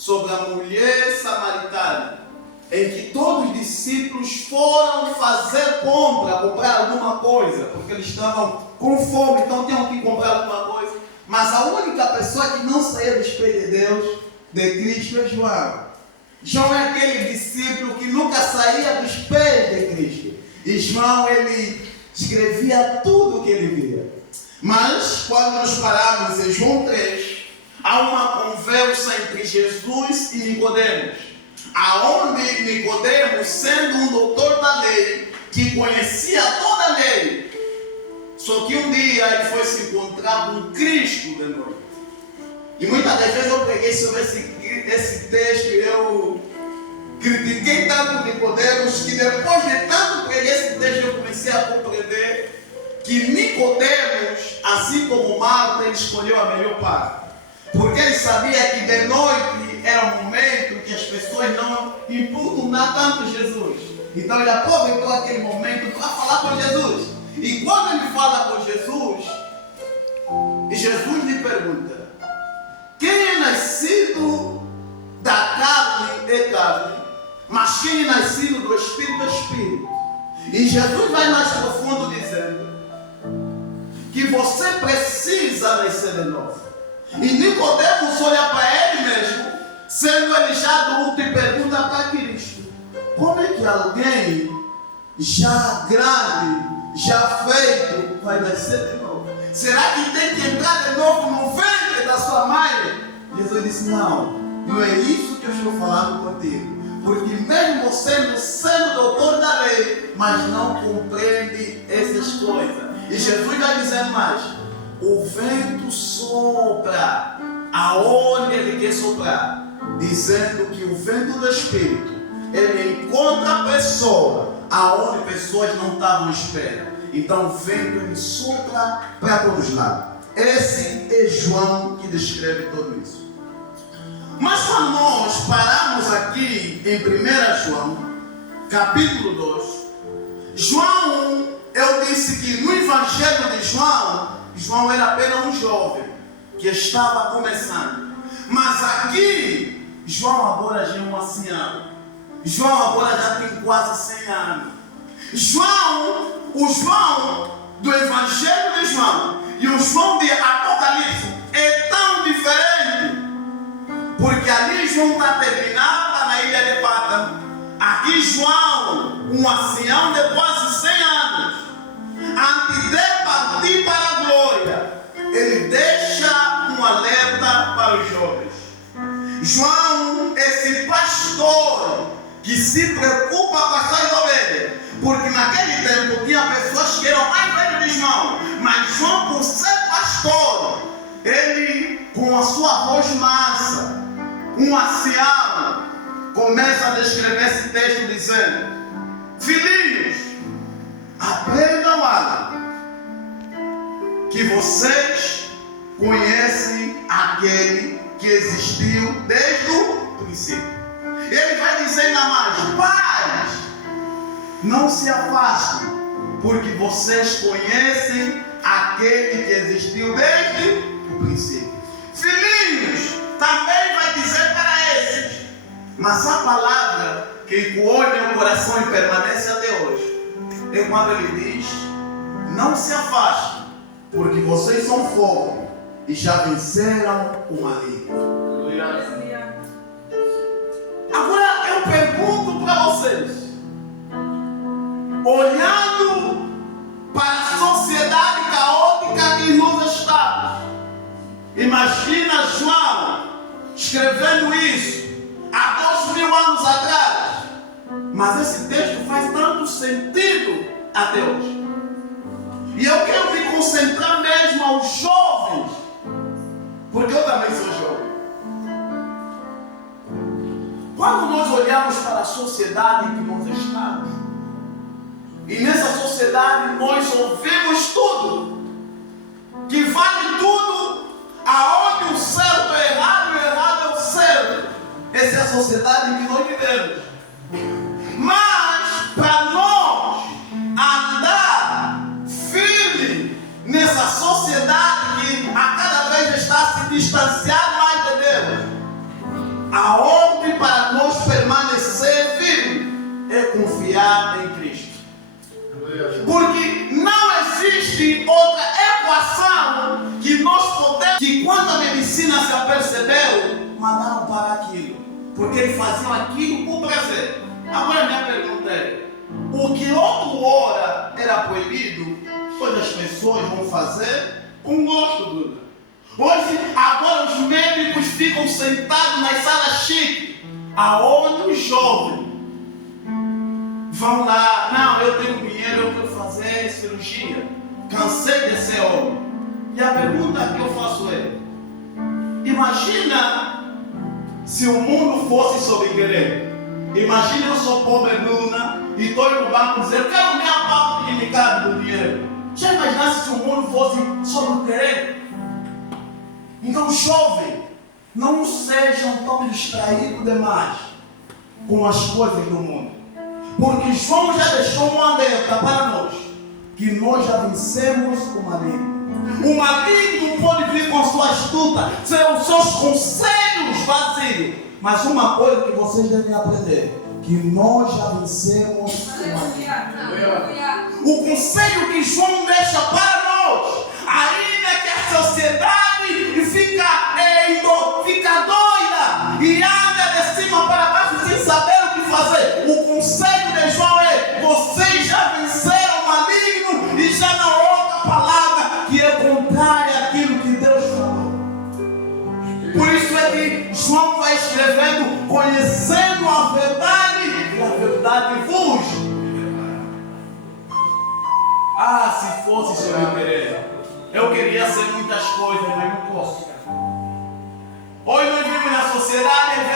sobre a mulher samaritana, em que todos os discípulos foram fazer comprar alguma coisa, porque eles estavam com fome, então tinham que comprar alguma coisa. Mas a única pessoa que não saía dos pés de Deus, de Cristo, é João. João é aquele discípulo que nunca saía dos pés de Cristo. E João, ele escrevia tudo o que ele via. Mas, quando nós paramos em João 3, há uma conversa entre Jesus e Nicodemos, aonde Nicodemos, sendo um doutor da lei, que conhecia toda a lei, só que um dia ele foi se encontrar com Cristo de noite. E muitas das vezes eu preguei sobre esse texto e eu critiquei tanto Nicodemos que depois de tanto pregar esse texto eu comecei a compreender que Nicodemos, assim como Marta, ele escolheu a melhor parte. Porque ele sabia que de noite era um momento que as pessoas não importunam tanto Jesus. Então ele aproveitou aquele momento para falar com Jesus. E quando ele fala com Jesus, Jesus lhe pergunta: quem é nascido da carne é carne, mas quem é nascido do Espírito é Espírito. E Jesus vai mais profundo dizendo que você precisa nascer de novo. E Nicodemos olha para ele mesmo, sendo ele já adulto, e pergunta para Cristo: como é que alguém já grande, já feito, vai nascer de novo? Será que tem que entrar de novo no ventre da sua mãe? Jesus disse: não é isso que eu estou falando contigo. Porque mesmo sendo doutor da lei, mas não compreende essas coisas. E Jesus vai dizer mais: o vento sopra aonde ele quer soprar, dizendo que o vento do Espírito, ele encontra a pessoa aonde pessoas não estavam à espera. Então o vento, ele sopra para todos os lados. Esse é João que descreve tudo isso. Mas quando nós paramos aqui em 1 João, capítulo 2, João, eu disse que no Evangelho de João era apenas um jovem que estava começando. Mas aqui, João agora já é um ancião. João agora já tem quase 100 anos. O João do Evangelho de João e o João de Apocalipse é tão diferente. Porque ali João está terminado, está na ilha de Pátamo. Aqui João, um ancião de quase 100 anos, antes de partir para a glória, ele deixa um alerta para os jovens. João, esse pastor que se preocupa com as suas ovelhas, porque naquele tempo tinha pessoas que eram mais velhas de João, mas João, por ser pastor, ele, com a sua voz mansa, um ancião, começa a descrever esse texto dizendo: filhinhos, aprendam a que vocês conhecem aquele que existiu desde o princípio. Ele vai dizer ainda mais: pais, não se afastem, porque vocês conhecem aquele que existiu desde o princípio. Filhinhos, também vai dizer para esses. Mas a palavra que ecoou em meu coração e permanece até hoje é quando ele diz: não se afastem, porque vocês são fogo e já venceram o maligno. Agora eu pergunto para vocês, olhando para a sociedade caótica que nós estamos, imagina João escrevendo isso há 2000 anos atrás, mas esse texto faz tanto sentido até hoje. E eu quero me concentrar mesmo aos jovens, porque eu também sou jovem. Quando nós olhamos para a sociedade em que nós estamos, e nessa sociedade nós ouvimos tudo, que vale tudo, aonde o certo é errado e o errado é o certo. Essa é a sociedade em que nós vivemos. Mas para nós andar firme nessa sociedade que a cada vez está se distanciando mais de Deus, A ordem para nós permanecer firmes é confiar em Cristo. Porque não existe outra equação que nós podemos, que quando a medicina se apercebeu, mandaram para aquilo. Porque eles faziam aquilo por prazer. Agora minha pergunta é, o que outrora era proibido, hoje as pessoas vão fazer com gosto, Duda. Hoje, agora os médicos ficam sentados nas salas chiques, aonde os jovens vão lá, não, eu tenho dinheiro, eu quero fazer cirurgia, cansei de ser homem. E a pergunta que eu faço é, imagina se o mundo fosse sobre querer. Imagina eu sou pobre Bruna e estou no banco dizendo, eu quero minha parte de mercado do dinheiro. Já imaginasse se o mundo fosse sobre querer? Então, jovem, não sejam tão distraídos demais com as coisas do mundo. Porque João já deixou um alerta para nós, que nós já vencemos o maligno. O maligno pode vir com sua astuta, seus conselhos vazios. Mas uma coisa que vocês devem aprender, que nós já vencemos o maligno. O conselho que João deixa para nós, ainda que a sociedade fica doida e anda de cima para baixo sem saber o que fazer, o conselho de João é, vocês já venceram o maligno e já não há outra palavra que é contrária àquilo que Deus falou. Por isso é que João vai escrevendo, conhecendo a verdade e a verdade vos. Se fosse sobre eu querer, eu queria ser muitas coisas, mas não posso. Hoje nós vivemos na sociedade